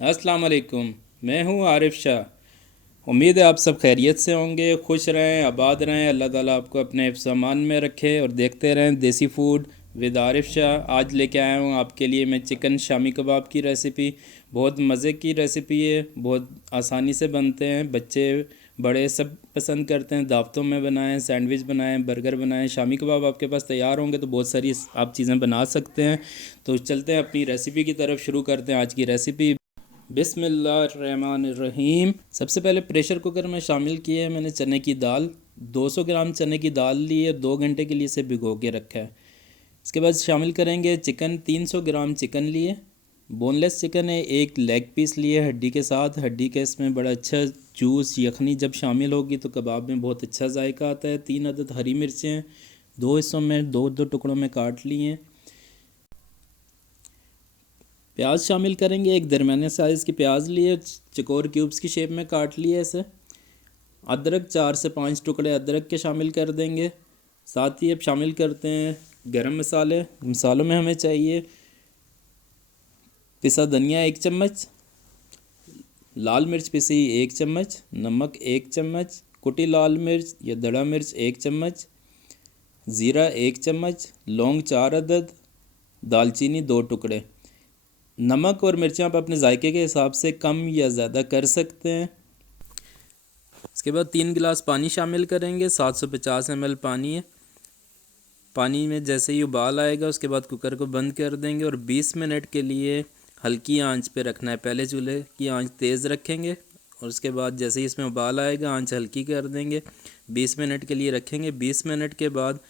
अस्सलाम वालेकुम। मैं हूँ आरिफ शाह। उम्मीद है आप सब खैरियत से होंगे, खुश रहें, आबाद रहें। अल्लाह ताला आपको अपने हिफ्ज़ अमान में रखे और देखते रहें देसी फूड विद आरिफ शाह। आज लेके आया हूँ आपके लिए मैं चिकन शामी कबाब की रेसिपी। बहुत मज़े की रेसिपी है, बहुत आसानी से बनते हैं, बच्चे बड़े सब पसंद करते हैं। दावतों में बनाएं, सैंडविच बनाएं, बर्गर बनाएं। शामी कबाब आपके पास तैयार होंगे तो बहुत सारी आप चीज़ें बना सकते हैं। तो चलते हैं अपनी रेसिपी की तरफ, शुरू करते हैं आज की रेसिपी। बिस्मिल्लाहिर्रहमानिर्रहीम। सबसे पहले प्रेशर कुकर में शामिल किए है मैंने चने की दाल। 200 ग्राम चने की दाल ली है, 2 घंटे के लिए इसे भिगो के रखा है। इसके बाद शामिल करेंगे चिकन। 300 ग्राम चिकन लिए, बोनलेस चिकन है। एक लेग पीस लिए हड्डी के साथ। हड्डी के इसमें बड़ा अच्छा जूस यखनी जब शामिल होगी तो कबाब में बहुत अच्छा जायका आता है। 3 अदद हरी मिर्चें 2 हिस्सों में, दो दो टुकड़ों में काट लिए हैं। प्याज शामिल करेंगे। एक दरमियाने साइज़ की प्याज लिए, चकोर क्यूब्स की शेप में काट लिए इसे। अदरक 4 से 5 टुकड़े अदरक के शामिल कर देंगे। साथ ही अब शामिल करते हैं गरम मसाले। मसालों में हमें चाहिए पिसा धनिया 1 चम्मच, लाल मिर्च पिसी 1 चम्मच, नमक 1 चम्मच, कुटी लाल मिर्च या दड़ा मिर्च 1 चम्मच, ज़ीरा 1 चम्मच, लौंग 4 अदद, दालचीनी 2 टुकड़े। नमक और मिर्चें आप अपने जायके के हिसाब से कम या ज़्यादा कर सकते हैं। इसके बाद 3 गिलास पानी शामिल करेंगे। 750 ml पानी है। पानी में जैसे ही उबाल आएगा उसके बाद कुकर को बंद कर देंगे और 20 मिनट के लिए हल्की आंच पे रखना है। पहले चूल्हे की आंच तेज़ रखेंगे और उसके बाद जैसे ही इसमें उबाल आएगा आंच हल्की कर देंगे। 20 मिनट के लिए रखेंगे। 20 मिनट के बाद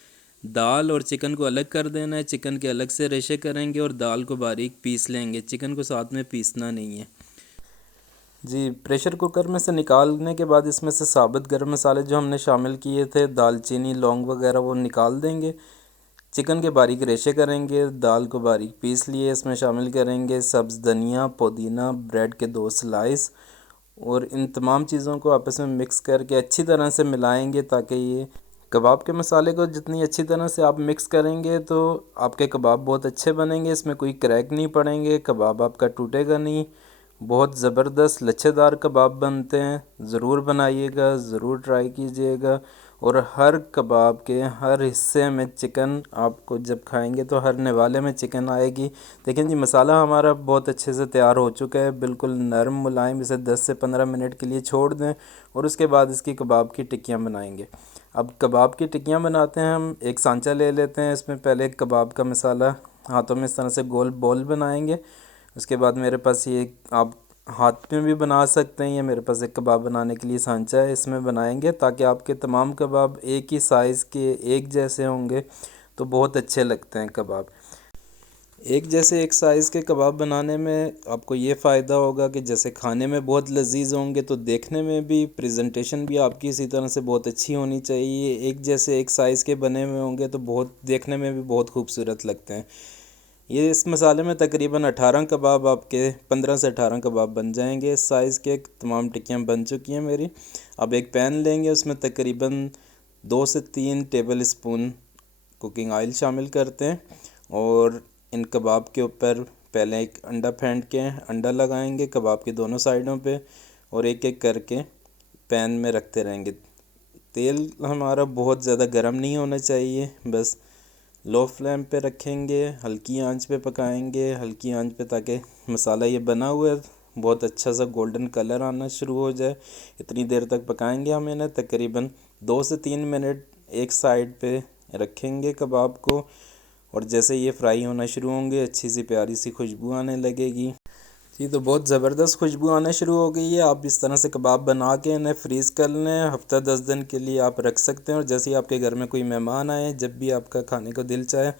दाल और चिकन को अलग कर देना है। चिकन के अलग से रेशे करेंगे और दाल को बारीक पीस लेंगे। चिकन को साथ में पीसना नहीं है जी। प्रेशर कुकर में से निकालने के बाद इसमें से साबुत गरम मसाले जो हमने शामिल किए थे, दालचीनी लौंग वगैरह, वो निकाल देंगे। चिकन के बारीक रेशे करेंगे। दाल को बारीक पीस लिए इसमें शामिल करेंगे। सब्ज़ धनिया, पुदीना, ब्रेड के 2 स्लाइस और इन तमाम चीज़ों को आपस में मिक्स करके अच्छी तरह से मिलाएंगे ताकि ये कबाब के मसाले को जितनी अच्छी तरह से आप मिक्स करेंगे तो आपके कबाब बहुत अच्छे बनेंगे। इसमें कोई क्रैक नहीं पड़ेंगे, कबाब आपका टूटेगा नहीं। बहुत ज़बरदस्त लच्छेदार कबाब बनते हैं। ज़रूर बनाइएगा, ज़रूर ट्राई कीजिएगा। और हर कबाब के हर हिस्से में चिकन आपको जब खाएंगे तो हर निवाले में चिकन आएगी। देखें जी, मसाला हमारा बहुत अच्छे से तैयार हो चुका है, बिल्कुल नरम मुलायम। इसे 10 से 15 मिनट के लिए छोड़ दें और उसके बाद इसकी कबाब की टिक्कियाँ बनाएंगे। अब कबाब की टिक्कियाँ बनाते हैं हम। एक सांचा ले लेते हैं, इसमें पहले कबाब का मसाला हाथों में इस तरह से गोल बॉल बनाएंगे। उसके बाद मेरे पास ये आप हाथ में भी बना सकते हैं, या मेरे पास एक कबाब बनाने के लिए सांचा है, इसमें बनाएंगे ताकि आपके तमाम कबाब एक ही साइज़ के एक जैसे होंगे तो बहुत अच्छे लगते हैं कबाब। एक जैसे एक साइज़ के कबाब बनाने में आपको ये फ़ायदा होगा कि जैसे खाने में बहुत लजीज होंगे तो देखने में भी, प्रेजेंटेशन भी आपकी इसी तरह से बहुत अच्छी होनी चाहिए। एक जैसे एक साइज़ के बने हुए होंगे तो बहुत देखने में भी बहुत खूबसूरत लगते हैं। ये इस मसाले में तकरीबन 18 कबाब, आपके 15 से 18 कबाब बन जाएंगे इस साइज़ के। तमाम टिक्कियाँ बन चुकी हैं मेरी। अब एक पैन लेंगे, उसमें तकरीबन 2 से 3 टेबल स्पून कुकिंग ऑयल शामिल करते हैं और इन कबाब के ऊपर पहले एक अंडा फेंट के अंडा लगाएंगे कबाब के दोनों साइडों पे और एक एक करके पैन में रखते रहेंगे। तेल हमारा बहुत ज़्यादा गर्म नहीं होना चाहिए, बस लो फ्लेम पे रखेंगे, हल्की आंच पे पकाएंगे, हल्की आंच पे, ताकि मसाला ये बना हुआ है बहुत अच्छा सा गोल्डन कलर आना शुरू हो जाए। इतनी देर तक पकाएंगे हम इन्हें। तकरीबन 2 से 3 मिनट एक साइड पे रखेंगे कबाब को और जैसे ये फ्राई होना शुरू होंगे अच्छी सी प्यारी सी खुशबू आने लगेगी जी। तो बहुत ज़बरदस्त खुशबू आना शुरू हो गई है। आप इस तरह से कबाब बना के इन्हें फ्रीज़ कर लें। हफ्ता 10 दिन के लिए आप रख सकते हैं और जैसे ही आपके घर में कोई मेहमान आए, जब भी आपका खाने को दिल चाहे,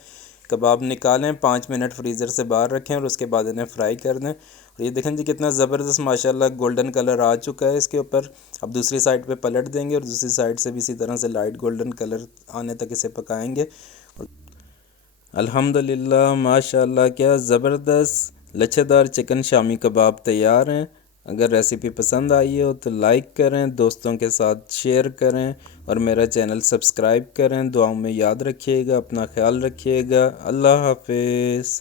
कबाब निकालें, 5 मिनट फ्रीज़र से बाहर रखें और उसके बाद इन्हें फ्राई कर दें। और ये देखें जी कितना ज़बरदस्त माशाल्लाह गोल्डन कलर आ चुका है इसके ऊपर। अब दूसरी साइड पे पलट देंगे और दूसरी साइड से भी इसी तरह से लाइट गोल्डन कलर आने तक इसे पकाएंगे। अल्हम्दुलिल्लाह माशाल्लाह, क्या ज़बरदस्त लच्छेदार चिकन शामी कबाब तैयार हैं। अगर रेसिपी पसंद आई हो तो लाइक करें, दोस्तों के साथ शेयर करें और मेरा चैनल सब्सक्राइब करें। दुआओं में याद रखिएगा, अपना ख्याल रखिएगा। अल्लाह हाफिज़।